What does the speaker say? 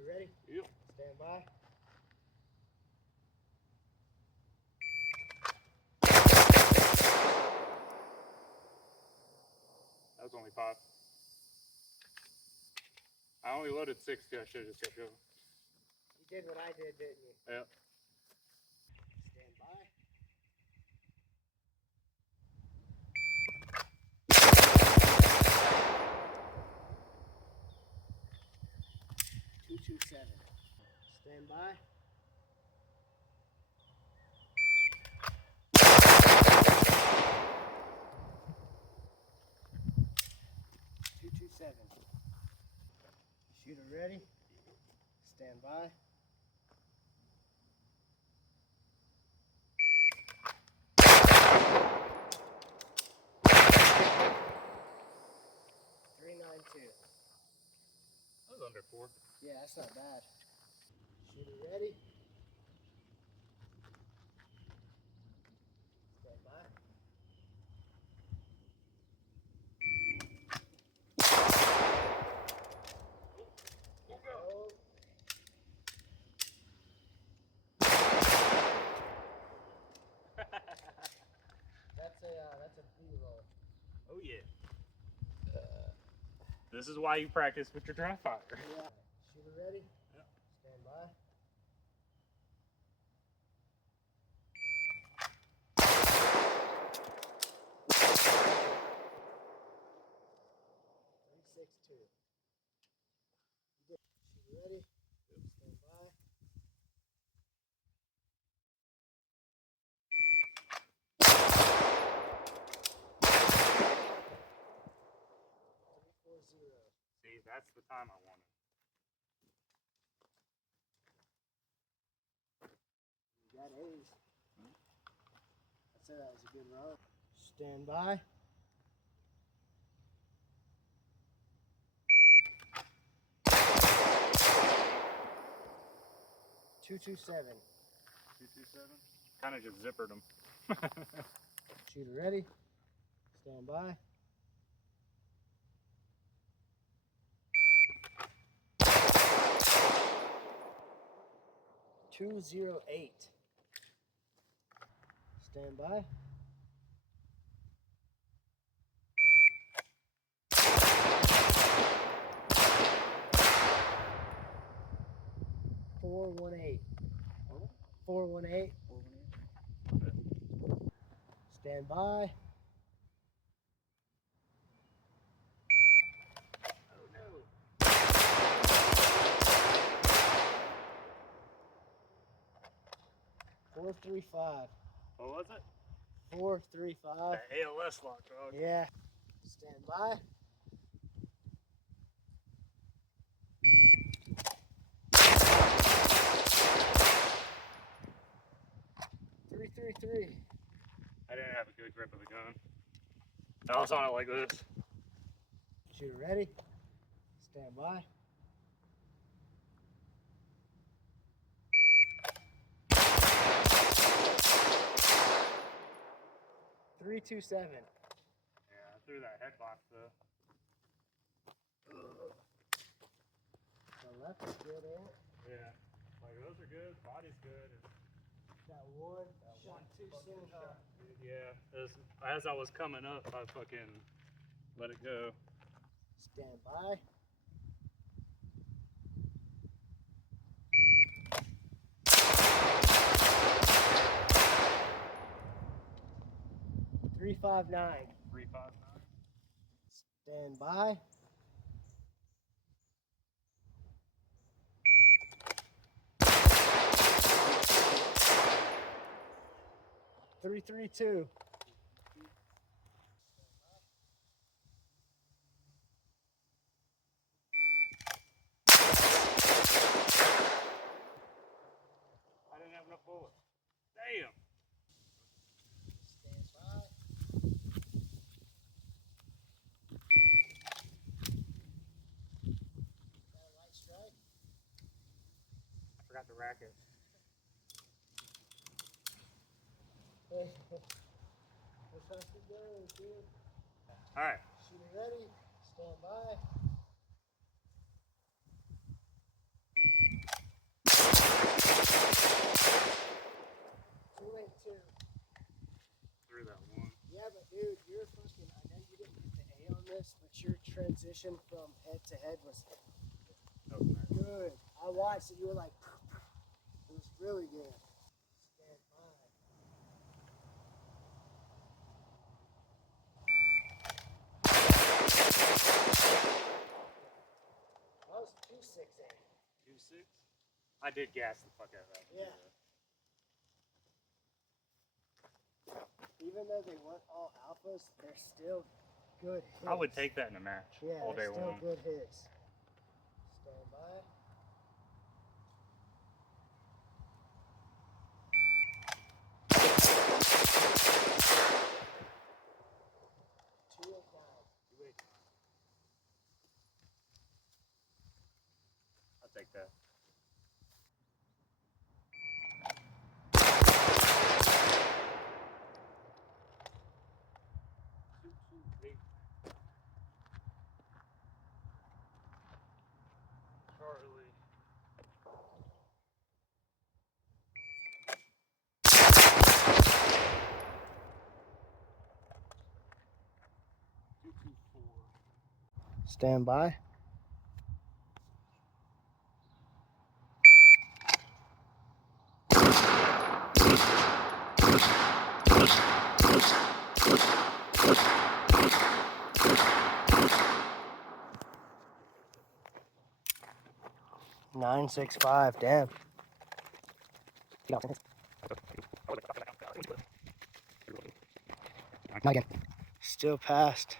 Shooter ready? Yep. Stand by. That was only 5. I only loaded 60. I should have just kept going. You did what I did, didn't you? Yep. Stand by. .227. Stand by. .227. Shooter ready? Stand by. .392. That was under 4. Yeah, that's not bad. Shooter ready? Stand by. Oh. That's a B-roll. Oh yeah. This is why you practice with your dry fire. Yeah. Shooter ready? Yep. Stand by. .362. Shooter ready? Stand by. .340. See, that's the time I wanted. You got A's. I'd say that was a good run. Stand by. .227. 227. Kind of just zippered them. Shooter ready? Stand by. .208. Stand by. .418. 418. Stand by. Oh no. 435. What was it? 435. That ALS lock, dog. Yeah. Stand by. .333. I didn't have a good grip of the gun. I was on it like this. Shooter ready? Stand by. .327. Yeah, I threw that head box though. The left is good, ain't it? Yeah. Like those are good, body's good. That one shot one too fucking soon, huh? shot, dude. Yeah. As I was coming up, I fucking let it go. Stand by. .359. 359. Stand by. .332. I didn't have enough bullets. Damn. Stand by. Got a light strike. I forgot the racket. Hey, let's have some goes, dude. All right. Shooter ready. Stand by. Dude, you're fucking. I know you didn't get the A on this, but your transition from head to head was That was nice. good. I watched it. You were like, it was really good. Stand by. That was 2-6-8. 2-6. I did gas the fuck out of that. Yeah. Even though they weren't all alphas, they're still good hits. I would take that in a match Yeah, all day they're still long. good hits. Stand by. Two of nine. I'll take that. Charlie. Stand by. Nine, 6, 5. Damn. Not again. Still passed.